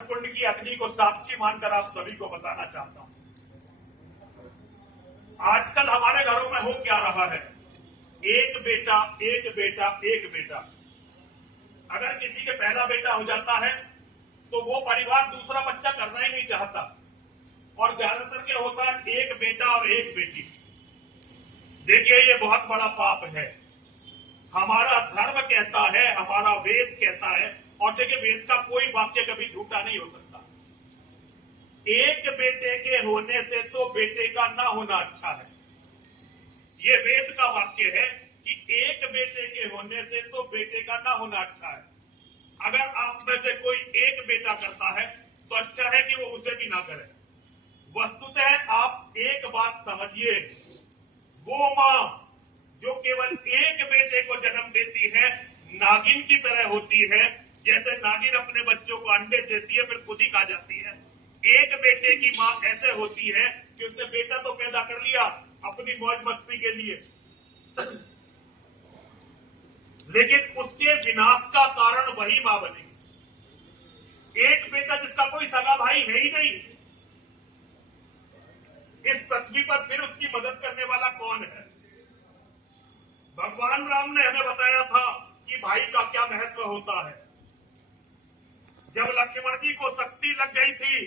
कुंड की अग्नि को साक्षी मानकर आप सभी को बताना चाहता हूं। आजकल हमारे घरों में हो क्या रहा है, एक बेटा एक बेटा एक बेटा। अगर किसी के पहला बेटा हो जाता है तो वो परिवार दूसरा बच्चा करना ही नहीं चाहता, और ज्यादातर क्या होता है, एक बेटा और एक बेटी। देखिए, ये बहुत बड़ा पाप है। हमारा धर्म कहता है, हमारा वेद कहता है, और देखिए वेद का कोई वाक्य कभी झूठा नहीं हो सकता। एक बेटे के होने से तो बेटे का ना होना अच्छा है। ये वेद का वाक्य है कि एक बेटे के होने से तो बेटे का ना होना अच्छा है। अगर आप में से कोई एक बेटा करता है तो अच्छा है कि वो उसे भी ना करे। वस्तुतः आप एक बात समझिए, वो मां जो केवल एक बेटे को जन्म देती है नागिन की तरह होती है। जैसे नागिन अपने बच्चों को अंडे देती है फिर खुद ही खा जाती है, एक बेटे की मां ऐसे होती है कि उसने बेटा तो पैदा कर लिया अपनी मौज मस्ती के लिए, लेकिन उसके विनाश का कारण वही मां बनेगी। एक बेटा जिसका कोई सगा भाई है ही नहीं, इस पृथ्वी पर फिर उसकी मदद करने वाला कौन है? भगवान राम ने हमें बताया था कि भाई का क्या महत्व होता है। जब लक्ष्मण जी को शक्ति लग गई थी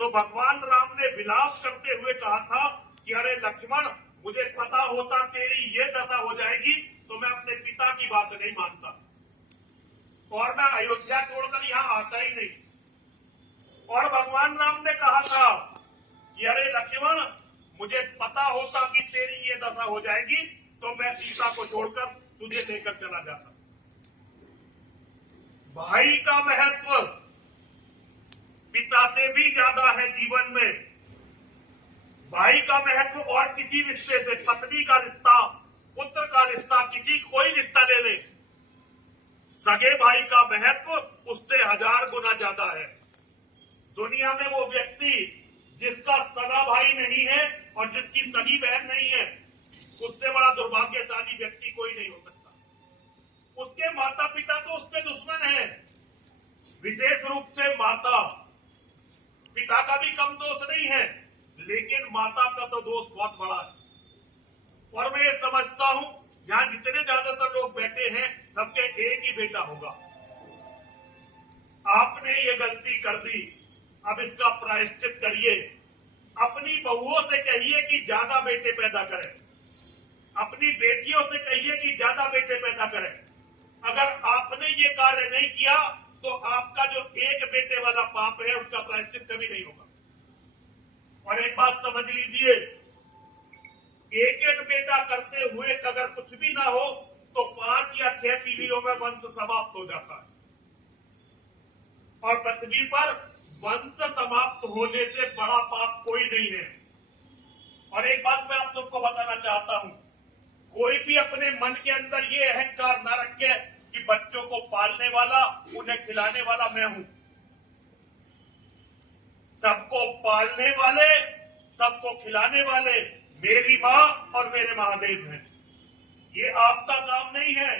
तो भगवान राम ने विलाप करते हुए कहा था कि अरे लक्ष्मण, मुझे पता होता तेरी ये दशा हो जाएगी तो मैं अपने पिता की बात नहीं मानता और मैं अयोध्या छोड़कर यहां आता ही नहीं। और भगवान राम ने कहा था कि अरे लक्ष्मण, मुझे पता होता कि तेरी ये दशा हो जाएगी तो मैं सीता को छोड़कर तुझे लेकर चला जाता। भाई का महत्व पिता से भी ज्यादा है जीवन में। भाई का महत्व और किसी रिश्ते से, पत्नी का रिश्ता, पुत्र का रिश्ता, किसी कोई रिश्ता ले ले, सगे भाई का महत्व उससे 1000 गुना ज्यादा है। दुनिया में वो व्यक्ति जिसका सगा भाई नहीं है और जिसकी सगी बहन नहीं है, उससे बड़ा दुर्भाग्यशाली व्यक्ति कोई नहीं हो सकता। उसके माता पिता तो उसके दुश्मन हैं, विशेष रूप से माता। पिता का भी कम दोष नहीं है, लेकिन माता का तो दोष बहुत बड़ा है। और मैं ये समझता हूं यहां जितने ज्यादातर लोग बैठे हैं सबके एक ही बेटा होगा। आपने ये गलती कर दी, अब इसका प्रायश्चित करिए। अपनी बहुओं से कहिए कि ज्यादा बेटे पैदा करें, अपनी बेटियों से कहिए कि ज्यादा बेटे पैदा करें। अगर आपने ये कार्य नहीं किया तो आपका जो एक बेटे वाला पाप है उसका प्रायश्चित कभी नहीं होगा। और एक बात समझ लीजिए, एक एक बेटा करते हुए अगर कुछ भी ना हो तो 5 या 6 पीढ़ियों में वंश समाप्त हो जाता है। और पृथ्वी पर वंश समाप्त होने से बड़ा पाप कोई नहीं है। और एक बात मैं आप सबको बताना चाहता हूं, कोई भी अपने मन के अंदर ये अहंकार न रखे कि बच्चों को पालने वाला, उन्हें खिलाने वाला मैं हूं। सबको पालने वाले, सबको खिलाने वाले मेरी मां और मेरे महादेव हैं। ये आपका काम नहीं है।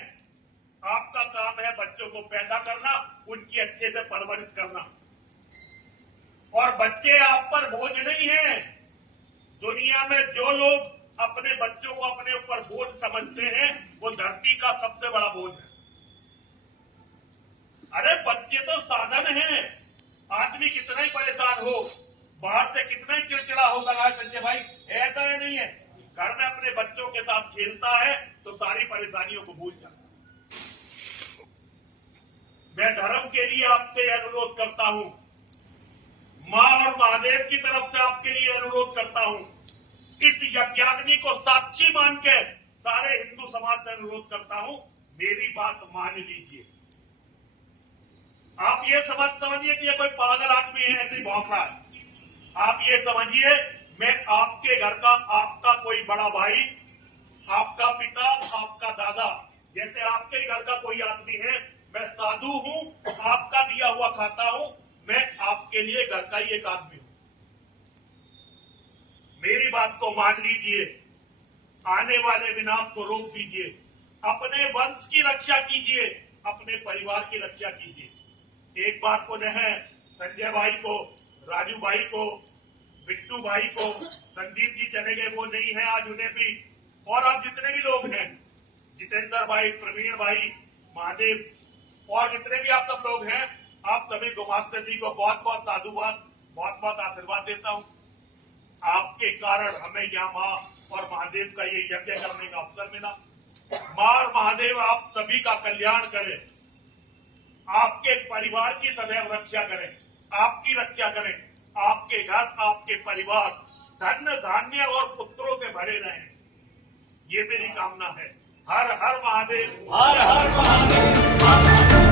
आपका काम है बच्चों को पैदा करना, उनकी अच्छे से परवरिश करना। और बच्चे आप पर बोझ नहीं है। दुनिया में जो लोग अपने बच्चों को अपने ऊपर बोझ समझते हैं वो धरती का सबसे बड़ा बोझ है। अरे बच्चे तो साधन हैं। आदमी कितना ही परेशान हो, बाहर से कितना ही चिड़चिड़ा होगा ना संजय भाई, ऐसा ही नहीं है। घर में अपने बच्चों के साथ खेलता है तो सारी परेशानियों को भूल जाता है। मैं धर्म के लिए आपसे अनुरोध करता हूं, मां और महादेव की तरफ से आपके लिए अनुरोध करता हूं, इस यज्ञाग्नि को साक्षी मान के सारे हिंदू समाज से अनुरोध करता हूं, मेरी बात मान लीजिए। आप ये समझिए कि ये कोई पागल आदमी है ऐसे ही भौंक रहा है। आप ये समझिए, मैं आपके घर का, आपका कोई बड़ा भाई, आपका पिता, आपका दादा, जैसे आपके घर का कोई आदमी है। मैं साधु हूं, आपका दिया हुआ खाता हूं, मैं आपके लिए घर का ही एक आदमी हूं। मेरी बात को मान लीजिए, आने वाले विनाश को रोक दीजिए, अपने वंश की रक्षा कीजिए, अपने परिवार की रक्षा कीजिए। एक बार पुनः संजय भाई को, राजू भाई को, बिट्टू भाई को, संदीप जी चले गए वो नहीं है आज, उन्हें भी, और आप जितने भी लोग हैं, जितेंद्र भाई, प्रवीण भाई, महादेव और जितने भी आप सब लोग हैं, आप सभी गुमास्तर जी को बहुत बहुत साधुवाद, बहुत बहुत आशीर्वाद देता हूं। आपके कारण हमें यहाँ माँ और महादेव का ये यज्ञ करने का अवसर मिला। माँ और महादेव आप सभी का कल्याण करें, आपके परिवार की सदैव रक्षा करें, आपकी रक्षा करें, आपके घर, आपके परिवार धन धान्य और पुत्रों से भरे रहें, ये मेरी कामना है। हर हर महादेव, हर हर महादेव।